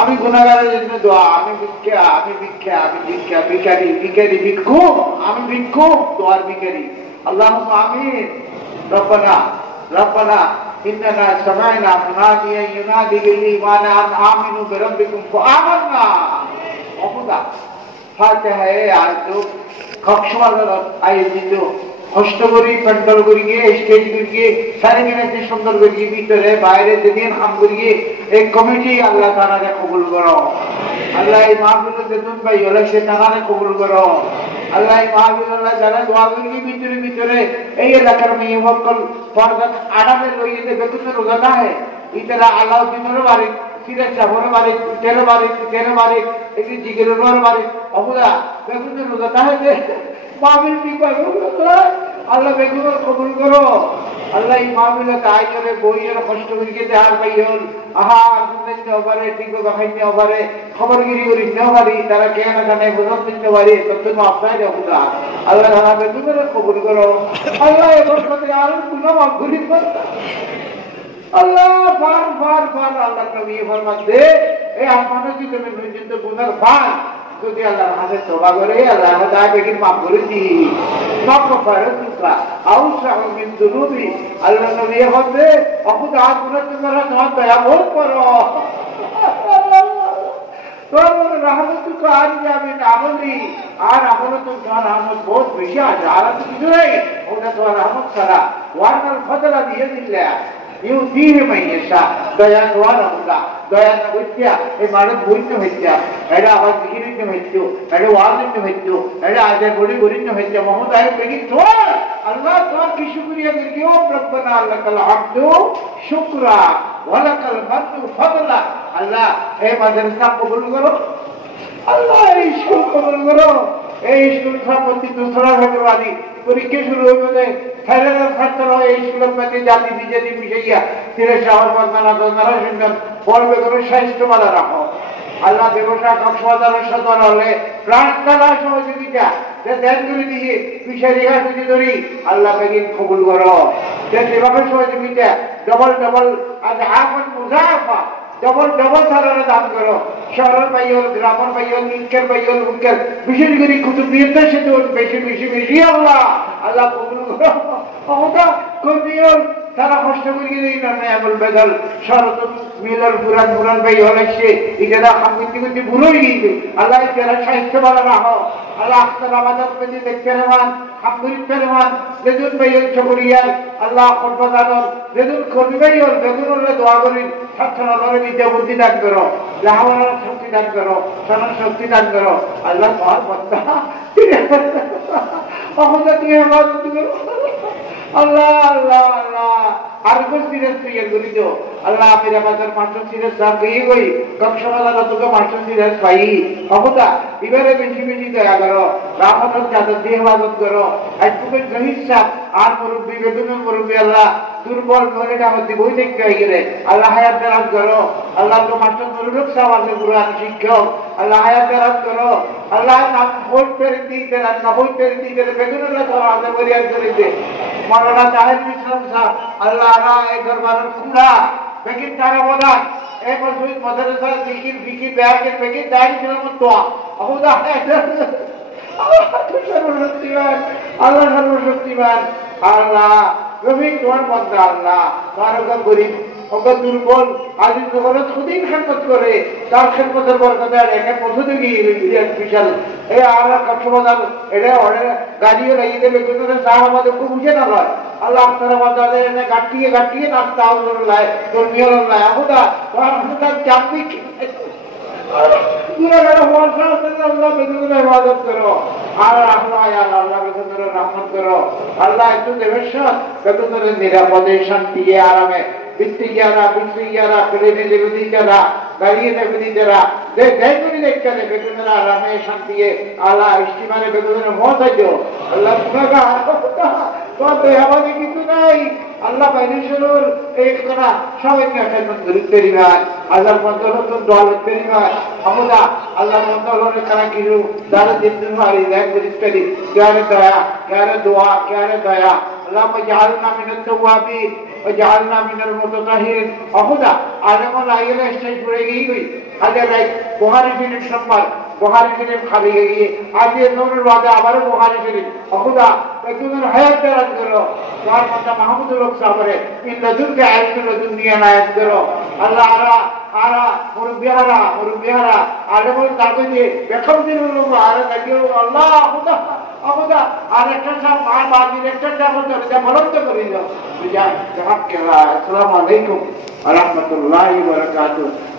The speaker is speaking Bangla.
আমি গুনাহগারের জন্য দোয়া, আমি ভিক্ষা, আমি ভিক্ষা, আমি ভিক্ষা, ভিখারি, ভিখারি, ভিক্ষুক, আমি ভিক্ষুক, দোয়ার ভিখারি। আল্লাহুম্মা আমিন। রব্বানা রব্বানা ইন্নানা সামা'না মুনাদিয়ান ইউনাদি লিল ঈমান আন আমিনু বিরাব্বিকুম ফাআমান্না। অহুদা ফাতিহা আয়াত কক্সবাজার আয়োজিত কষ্ট করি প্যান্ডল করিয়ে স্টেজ করিয়ে সারিমিনাতে সুন্দর করিয়ে ভিতরে বাইরে যেদিন হাম করিয়ে এই কমিটি আল্লাহ তাআলা কবুল করো। আল্লাহ এই মাহফিলে যেদিন ভাই হলে সে তাআলা কবুল করো। আল্লাহ এই মাহফিলে যারা দোয়া করিয়ে ভিতরে ভিতরে এই এলাকার মেয়ে সকল পর্দা আড়ালে রইতে বেগুন রোজা না হয় ইতারা আলাউদ্দিনের বাড়ি সিরাজ সাহরের বাড়ি তেরো বাড়ি একটি জিগেরের বাড়ি অবুদা বেগুন রোজা না হয় মাহফিল কি আল্লাহ বেগুন কবুল করো। আল্লাহ এই মাহফিলতে আইজরে বইয়ের কষ্ট করিয়ে দেহার পাইল আহার শুনতে পারে ঠিক দেখাইতে পারে খবরগিরি করি পারি তারা কে না জানে বোঝান দিতে পারে তত আপনার অবুদা আল্লাহ তারা বেগুনের কবুল করো। আল্লাহ এবার সাথে আরো কোনো মাফ করি আল্লাহ ফার ফার ফার আল্লাহ নবী ফরমাতে এই আসমানের কি তুমি পর্যন্ত গুনার ফার যদি আল্লাহর কাছে তওবা করে আল্লাহ তাআলা বেগিন মাফ করে দি মাফ করে তুকা আউসা মিন দুনুবি আল্লাহ নবী বলতে অকুত আজ গুনাহ তোমরা তোমার দয়া বহুত করো তোর রহমতুকা আর যাবে আমলি আর আমল তো তোমার রহমত বহুত বেশি আছে আর কিছু নেই ওটা তোমার রহমত ছাড়া ওয়ানাল ফজলা দিয়ে দিলে ইউতিহি মাইয়াশা দয়া তোয়ার আমরা দয়া না বুঝিয়া এই মানুষ বইতে হইতা এটা আবার জিকিরিতে হইতো এটা ওয়াজিতে হইতো এটা আজের বড়ি বড়িতে হইতো মহোদয় বেগি তোর আল্লাহ তোর কি শুকরিয়া করিও রব্বানা লাকাল হামদু শুকরা ওয়া লাকাল মাদু ফাদলা আল্লাহ এই মাদ্রাসা কবুল করো আল্লাহ এই স্কুল কবুল করো এই স্কুল সম্পত্তি দোসরা ফেব্রুয়ারি পরীক্ষা শুরু হবে ফেরার ছাত্র এই স্কুলের প্রতি জাতি বিজেপি মিশাইয়া ফিরে শহর বর্ণনা দোনারা শুনবেন পড়বে করে স্বাস্থ্য মালা রাখো আল্লাহ ব্যবসা কক্সবাজারের সদর হলে প্রাণতারা সহযোগিতা যে দেন করে দিয়ে বিষয় রেখা যদি ধরি আল্লাহ বেগিন কবুল করো যেভাবে সহযোগিতা ডবল ডবল আজ আপন মুজাফা ডবল ডবল সারারে দান করো শহরের বাইল গ্রামের বাইল মুখের বাইল মুখের বিশেষ করে কুতুবিয়তের সাথে বেশি বেশি বেশি আল্লাহ আল্লাহ কবুল করো ওটা কর্মীর তারা কষ্ট করিয়ে দিই না আমল বেদল শরত মিলর পুরান পুরান ভাই হলেছে ইজারা হামতি করতে ভুলই গিয়েছে আল্লাহ যারা সাহিত্য বালা রাখো আল্লাহ আখতার আমাদের প্রতি দেখতে রহমান হামদুলিত রহমান যেদুন ভাই চকরিয়ার আল্লাহ কর্মদানর যেদুন কর্মী ভাই হল বেগুনের দোয়া করি ছাত্রনগরে বিদ্যা বুদ্ধি দান করো রাহমানের শক্তি দান করো সনন শক্তি দান করো আল্লাহ তোমার বন্দা অহংকার তুমি আমার আল্লাহ আল্লাহ আল্লাহ আর কোন সিরিয়াস ক্রিয়া করি তো আল্লাহ আপনি আমাদের মাস্টার সিরিয়াস সাহেব গিয়ে গই কক্সবাজার তোকে মাস্টার সিরিয়াস পাই ক্ষমতা এবারে বেশি বেশি দয়া করো রামনাথ যাদব দিয়ে হেফাজত করো আজকে জহির সাহেব আর মুরব্বী বেতনের মুরব্বী আল্লাহ দুর্বল মনেটা আমাদের বই দেখতে হয়ে গেলে আল্লাহ হায়াত দারাজ করো আল্লাহ তো মাস্টার নুরুল সাহেব আছে পুরান শিক্ষক আল্লাহ হায়াত দারাজ করো আল্লাহ নাম বই পেরে দিতে না বই পেরে দিতে বেতনের তো আমাদের বরিয়ার করে দে মৌলানা তাহের ইসলাম সাহেব আল্লাহ আলা এই দরবারের খুঁড়া বেকির তারা বদান এই মসজিদ মাদ্রাসা জিকির ফিকির ব্যাগের বেকির দাঁড়িয়ে ছিলাম দোয়া আহুদা আল্লাহ সর্বশক্তিমান আল্লাহ রবীন্দ্র তোমার বন্ধা আল্লাহ তার ওকে গরিব ওকে দুর্বল আজিজ জগন্নাথ খুদিন খেদমত করে তার খেদমতের বরকতে এখানে পৌঁছতে গিয়ে বিশাল এই আর কক্সবাজার এটা অর্ডার গাড়িও লাগিয়ে দেবে কিন্তু সাহেব আমাদের খুব বুঝে না হয় আল্লাহ আপনারা বাজারে এনে গাটিয়ে গাটিয়ে নাস্তা লাই ধর্মীয় লাই আহুদা তোমার হাসপাতাল চাপি ইবাদত করো আর আল্লাহ আল্লাহ বেতনের রহমত করো আল্লাহ একটু দেবের বেতনের নিরাপদে শান্তি আরামে বিস্তিকারা প্লেনে দেবী যারা দাঁড়িয়ে দেবী যারা দেয়গুলি দেখতে বেতনের আরামে শান্তি আল্লাহ ইস্টিমারে বেতনের মত হইতো আল্লাহ তোমার দয়াবাদী কিছু নাই আল্লাহ বাইরেশ্বর এই করা সবাই ধরতে দিবেন আল্লাহ মন্ত্র দল দিবেন আমরা আল্লাহ মন্ত্র কারা কিছু যারা দিন দিন মারি দেখ দয়া দোয়া দয়া اللهم اجعلنا من التوابين واجعلنا من المتطهرين অখুদা আলেমন আইলে স্টেজ পড়ে গই হাজার রাই বুখারী শরীফ সম্মান বুখারী শরীফ খালি গিয়ে আজ এই নূরের বাদে আবার বুখারী শরীফ অখুদা একজনের হায়াত দারাজ করো তার মাতা মাহমুদুল হক সাহেবের ইল্লাদুনকা আইলুল দুনিয়া নায়াত করো আল্লাহ আরা মুরব্বিহারা আলেমন তাকে দিয়ে বেখমদিন হলো আর তাকে আল্লাহ অখুদা আর একটা সাপ আর বাজির একটা সাপ যা বলতে করে দাও যা হাক্কা আসসালামু আলাইকুম ওয়া রাহমাতুল্লাহি ওয়া বারাকাতুহু